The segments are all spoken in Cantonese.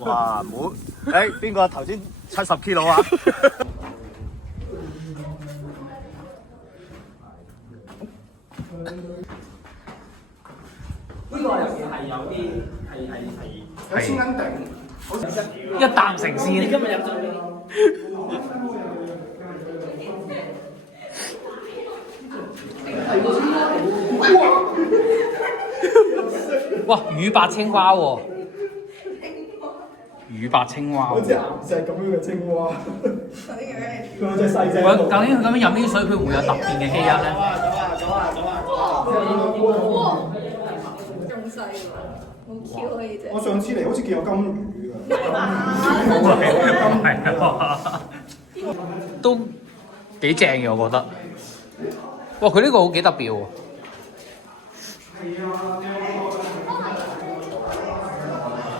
哇！唔好，邊個頭先70 kg 啊？呢個入邊係有啲有千斤頂，一啖成線。你今日入咗未？哇！乳白青蛙喎，乳白青蛙喎。好似岩石咁樣嘅青蛙。佢有隻細隻。究竟佢咁樣飲呢啲水，佢會唔會有特別嘅基因咧？仲細喎，好 Q 可以啫。我上次嚟好似見有金魚㗎。都幾正嘅，我覺得。哇！佢呢個好幾特別喎。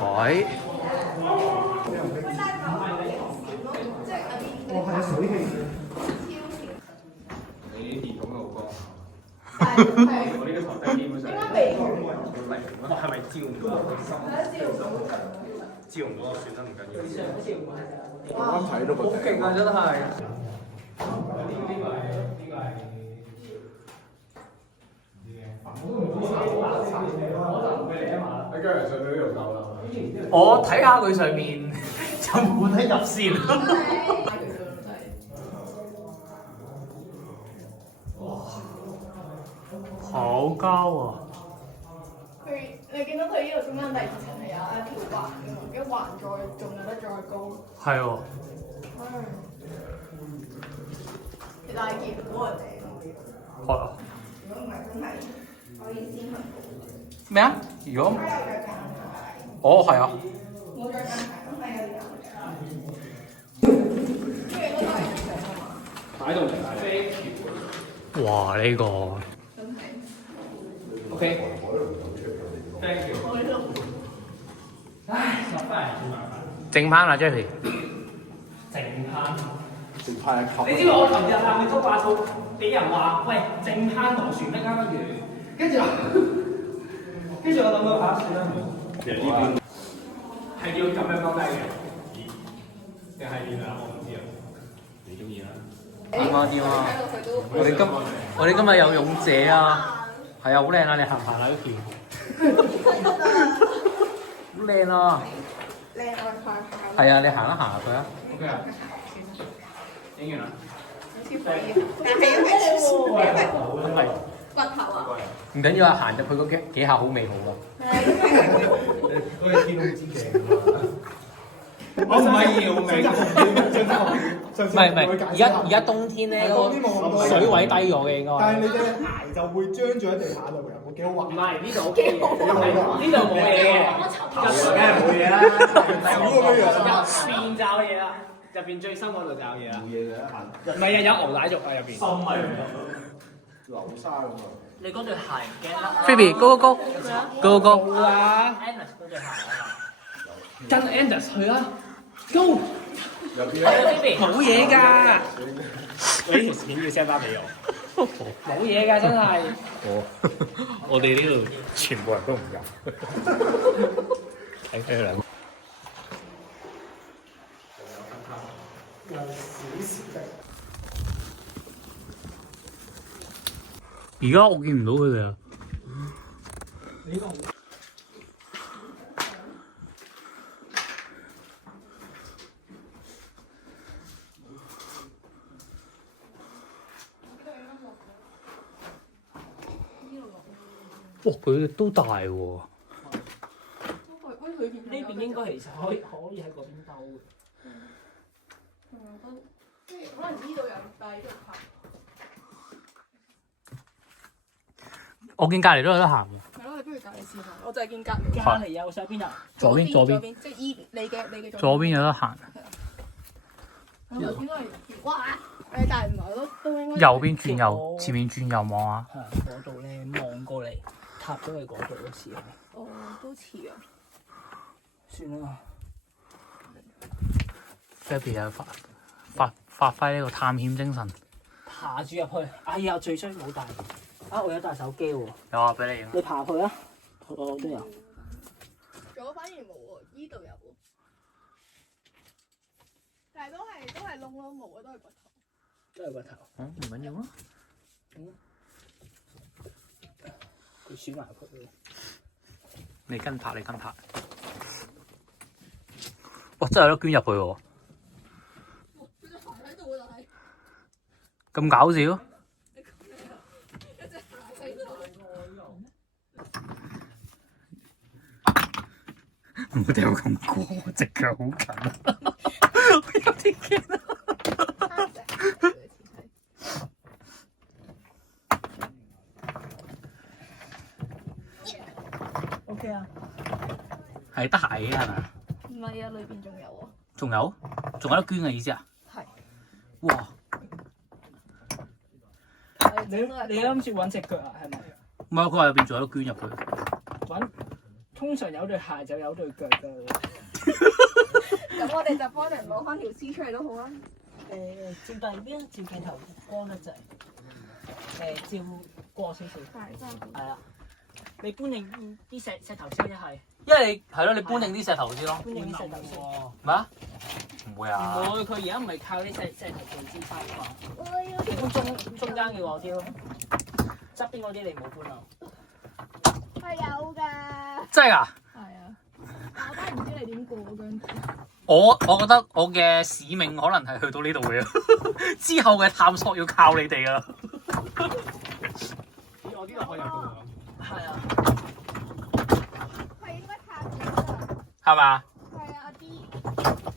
係。哦，係啊，水氣。你啲電筒好高。係。我呢個台燈基本上係咪照唔到？照唔到就算得唔緊要。啱睇到個好勁啊！真係。我睇下佢上面就冇得入先。好高啊！你見到佢呢度中間第二層係有一條環㗎嘛，跟住環再仲有得再高。係喎。其實係見唔到我哋。係啊。如果唔係真係可以先行。咩啊？如果有再間哦，係啊。冇再間咁係有啲有。跟住嗰度係正啊嘛。擺到嚟係。哇！呢個真係。OK。Thank you。唉，落翻嚟好麻煩。正烹啦，Jeffy。正烹。正派一級。你知我琴日啊去督話數，俾人話喂正烹螺旋乜乜魚，跟住我諗到嚇算啦，其實呢邊係要咁樣講低嘅，定係點啊？我唔知啊，你中意啦。點啊點啊！我哋今日有勇者啊，係啊，好靚啊！你行唔行啊？呢條好靚啊！靚外派係啊，你行一行下佢啊。OK 啊，影完啦。但係因為骨頭啊，唔緊要啊，行入去嗰幾下好美好啊！嗰個天空之鏡我唔係要命，唔係，而家冬天咧，個水位低咗嘅應該。但係你嘅鞋就會張住喺地下度，會幾好玩。唔係呢度 OK 嘅，呢度冇嘢嘅，梗係冇嘢啦，入邊就有嘢啦，入邊最深嗰度就有嘢啦。冇嘢嘅，唔係啊，有牛奶肉啊入邊。深係流沙咁啊！你嗰對鞋唔驚啦 Phoebe go go go go go 啊 ！Anders 嗰對鞋啊，跟 Anders 去啦 ，Go！冇嘢㗎，你條片要 send 翻俾我。冇嘢㗎，真係。我哋呢度全部人都唔入。睇佢兩個。而家我見唔到佢哋啊！哇！佢哋都大喎。呢邊應該其實可以喺嗰邊兜嘅。可能呢度有低度拍。我見隔離都有得行。係咯，你不如隔離試下，我就係見隔離。隔離右手邊啊，左邊，即係依你嘅左邊有得行。我頭先都係哇！但係唔係都應該。右邊轉右，前面轉右望啊！係嗰度咧望過嚟，塌咗去嗰度都似係。哦，都似啊！算啦。Baby 又發揮呢個探險精神。爬住入去，哎呀最衰冇帶。啊！我有帶手機喎。有啊，俾你。你爬去啊！我都有。左反而冇喎，依度有喎，但係都係窿窿冇啊，都係骨頭。都係個頭。唔緊要啊。佢選埋佢喎。你跟拍，你跟拍。哇！真係有得捐入去喎。佢隻鞋喺度就係。咁搞笑？唔好掉咁過，隻腳好近啊！我有啲驚啊！ OK 啊。係得鞋嘅係咪？唔係啊，裏邊仲有喎。仲有得捐嘅意思啊？係。哇！你諗住揾隻腳啊？係咪？唔係，佢話入邊仲有得捐入去。通常有對鞋就有對腳㗎。咁我哋就幫人攞翻條絲出嚟都好啊。照第邊？照鏡頭光得滯。照過少少。係真係。係啊。你搬定啲石頭先一係。因為你係咯，你搬定啲石頭先咯。搬定啲石頭先。咩啊？唔會啊！唔會，佢而家唔係靠啲石頭做支撐啊嘛。你搬中間嘅嗰啲咯，側邊嗰啲你唔好搬啊。係有㗎。真係㗎？係啊。但我真係唔知你點過嗰張紙。我覺得我嘅使命可能係去到呢度嘅，之後嘅探索要靠你哋啊！我呢度可以入到啊。係啊。係應該靠住㗎。係嘛？係啊，啲。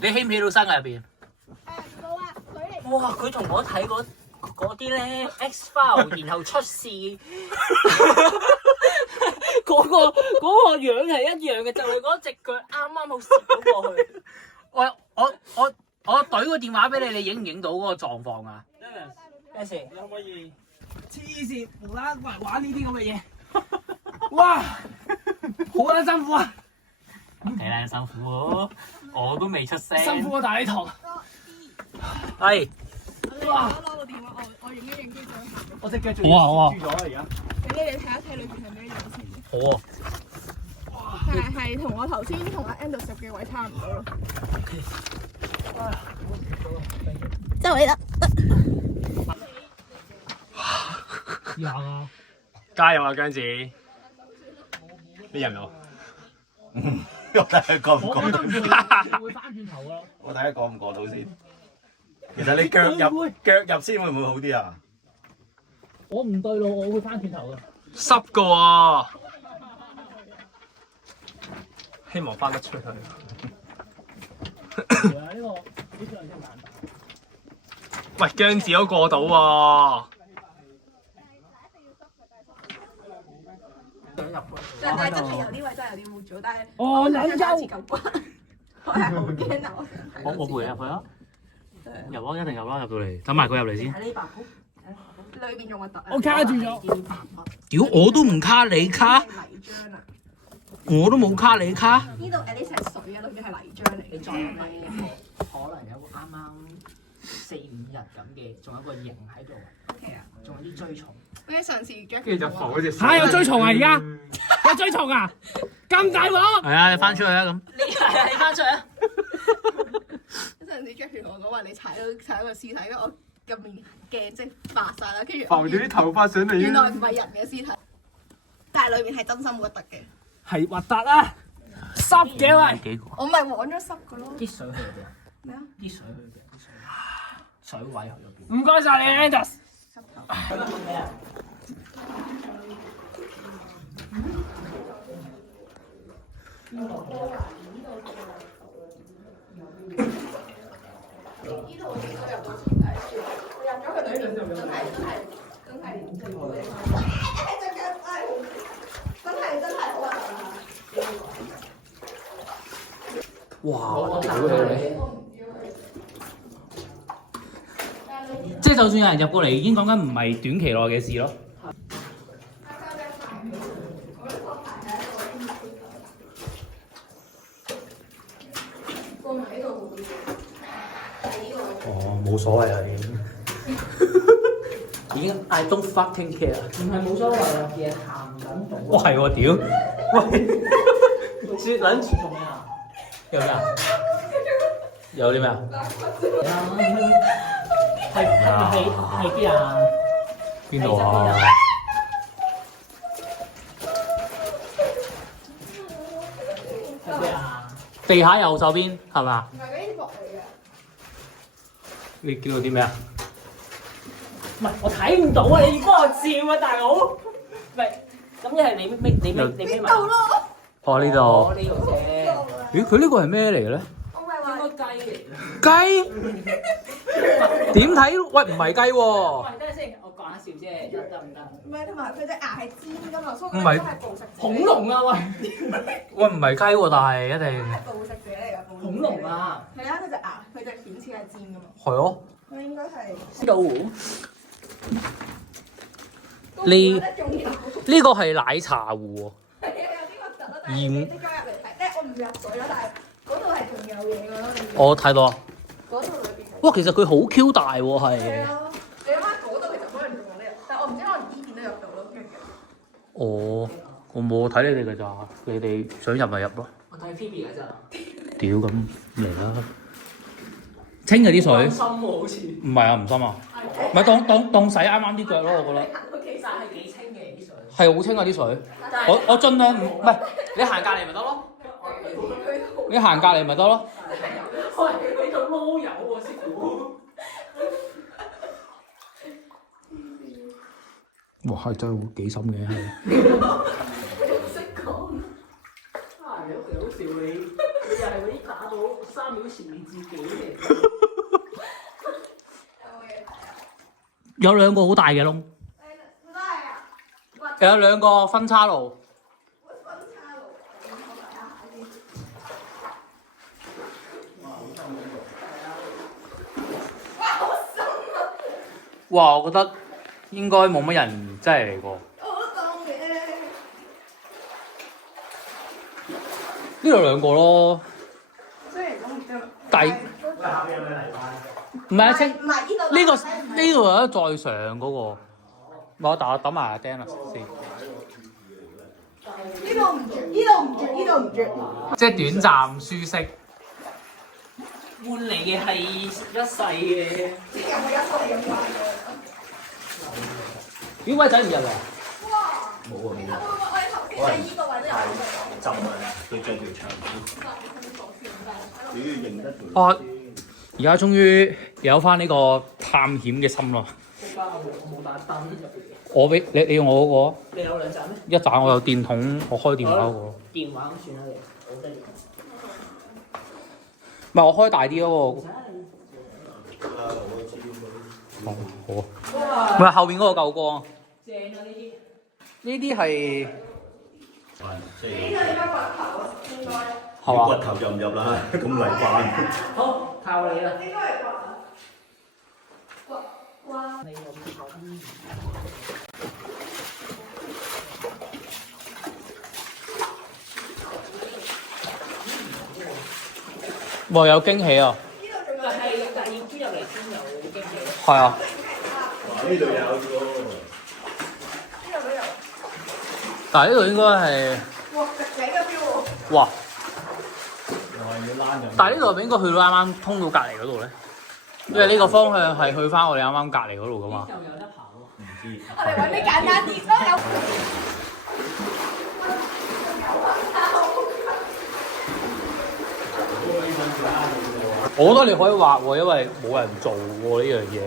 你起唔起到身啊入邊？唔到啊，佢嚟。哇！佢同我睇嗰啲咧 X file， 然後出事，嗰個樣係一樣嘅，就係嗰隻腳啱啱好攝到過去。我懟個電話俾你，你影唔影到嗰個狀況啊？咩事？你可唔可以黐線無啦啦玩呢啲咁嘅嘢？哇！好撚辛苦啊！幾撚辛苦喎！我都未出聲。辛苦啊大禮堂。係。哇！攞個電話，我影一影啲相。我隻腳仲好啊好啊住咗啊而家。俾你哋睇一睇裏邊係咩樣先。好啊。係同我頭先同阿 Endo 攝嘅位差唔多咯。周圍啦。有啊。加油啊，姜子！你人我？我睇下過唔過到？會翻轉頭咯。我睇下過唔過到先。其實你腳入先會唔會好啲啊？我唔對路，我會翻轉頭噶。濕噶喎，希望翻得出去。係啊，呢個真簡單。喂，姜子都過到喎。但係真係有啲位真係有啲污糟，但係哦，兩次咁關，我係好驚啊！我陪你入去啊！入啊，一定入啦，入到嚟，等埋佢入嚟先。裏邊仲核突啊！我卡住咗。屌，我都唔卡你卡，泥漿啊！我都冇卡你卡。呢度誒呢係水啊，裏邊係泥漿嚟。你再咩？可能有個啱啱4-5日咁嘅，仲有個形喺度。OK 啊，仲有啲追蟲。咩上次 Jack 跟住就浮嗰隻。嚇！有追蟲啊！而家有追蟲啊！咁大鑊！係啊，你翻出去啊咁。你翻出去啊！上次 Jack 同我講話你踩到個屍體，跟住我入面鏡即係白晒啦，跟住浮住啲頭髮上嚟。原來唔係人嘅屍體，但係裏面係真心核突嘅。係核突啊！濕嘅喂！幾個？我咪黃咗濕嘅咯。啲水去邊啊？咩啊？啲水去邊？水位去咗邊？唔該晒你 Angus。哇！即係就算有人入過嚟，已經講緊唔係短期內嘅事咯。哦，冇所謂啦，已經 I don't fucking care。唔係冇所謂啊，嘢行緊到。哇係喎，屌！喂，雪撚住做咩啊？有咩啊？有啲咩啊？係邊啊？邊度啊？係邊啊？地下右手邊係咪啊？唔係嗰啲木嚟嘅。你見到啲咩啊？唔係我睇唔到啊！你要幫我照啊，大佬。唔係，咁一係你咩埋？到咯。哦呢度。我呢度啫。咦？佢呢個係咩嚟嘅咧？我咪話應該雞嚟。雞？點睇？喂，唔係雞喎。喂，等陣先，我講下笑啫，得唔得？唔係，同埋佢隻牙係尖㗎嘛，所以唔係我覺得係捕食者。恐龍啊喂！喂，唔係雞喎，但係一定係捕食者嚟㗎。捕食者恐龍啊！係啊，佢隻牙，佢隻犬齒係尖㗎嘛。係咯。佢應該係。到呢仲有。呢個係奶茶壺喎。係啊，有啲核突咯，但係你即刻入嚟睇，即係我唔入水啦，但係嗰度係仲有嘢㗎咯。我睇到啊。嗰度裏邊係。哇，其實佢好 Q 大喎，係係。啊，你諗下嗰度其實可能仲有得入，但係我唔知可能依邊都入到咯。哦，我冇睇你哋㗎咋，你哋想入咪入咯。我睇 Phoebe 㗎咋。屌咁嚟啦！清嘅啲水。深喎好似。唔係啊，唔深啊。唔係當洗啱啱啲腳咯，我覺得。佢其實係幾清嘅啲水。係好清啊啲水。我盡量唔係你行隔離咪得咯。你行隔離咪得咯。喂，你做撈油喎師傅。哇，係真係幾深嘅係。啊！你屋企好笑你，你又係嗰啲打到3秒前面自己嘅。有兩個好大嘅窿。有兩個分叉路。哇！我覺得應該冇乜人真係嚟過。呢度兩個咯。但係唔係啊，清唔係呢度。呢度有得再上嗰個。我等埋阿 Dan 啦先。呢度唔絕，呢度唔絕，呢度唔絕。即係短暫舒適。換嚟嘅係一世嘅。有冇一世咁快嘅？點解走唔入嚟啊？哇！冇啊！其實我哋頭先喺呢個位都有就係佢着條長褲，你要認得條。我而家終於有翻呢個探險嘅心啦！我冇打燈入邊。我俾你用我嗰個。你有兩盞咩？一盞我有電筒，我開電話嗰個。電話咁算啦，你好得意。唔係我開大啲嗰個。好啊。唔係後面嗰個夠光。正啊呢啲。呢啲係即呢個應該骨頭啊，應該。係嘛？骨頭入唔入啦？咁嚟慣。好，靠你啦。應該係骨啊。哇！你有冇講？哇！有驚喜啊！呢度仲有但係要捐入嚟先有驚喜。係啊。呢度有喎。呢度都有。但係呢度應該係哇！直頸嘅標喎。哇！要拉人。但係呢度係咪應該去到啱啱通到隔離嗰度咧？因為呢個方向係去翻我哋啱啱隔離嗰度噶嘛。又有得跑喎。唔知。我哋揾啲簡單啲都有。我覺得你可以畫喎，因為冇人做喎呢樣嘢。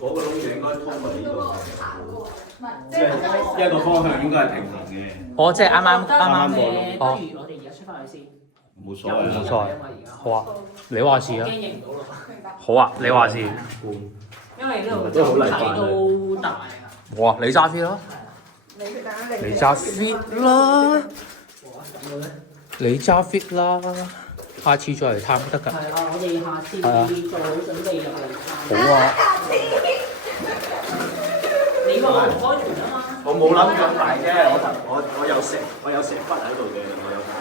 嗰個窿就應該通過呢度。唔係，即係一個方向應該係平衡嘅。我即係啱啱嘅，哦，不如我哋而家出翻去先。冇所謂啦。冇錯。好啊，你話事啊。驚認唔到咯。好啊，你話事。因為呢度個體都大啊。哇，你揸 fit 啦，你去等下你揸 fit 啦，你揸 fit 啦，下次再嚟探得㗎。係啊，我哋下次會做好準備入嚟探。好啊。你話唔開團啊嘛？我冇諗咁大啫，我有成筆喺度嘅，我有帶。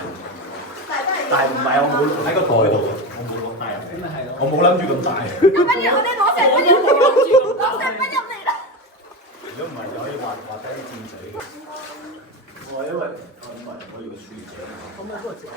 但係唔係我冇喺個袋度嘅，我冇攞帶入嚟。咁咪係咯。我冇諗住咁大。跟住我哋攞成，跟住冇諗住如果唔係就可以畫低啲箭嘴嘅。我因為我唔係我要個處理者。可唔可以嗰個借？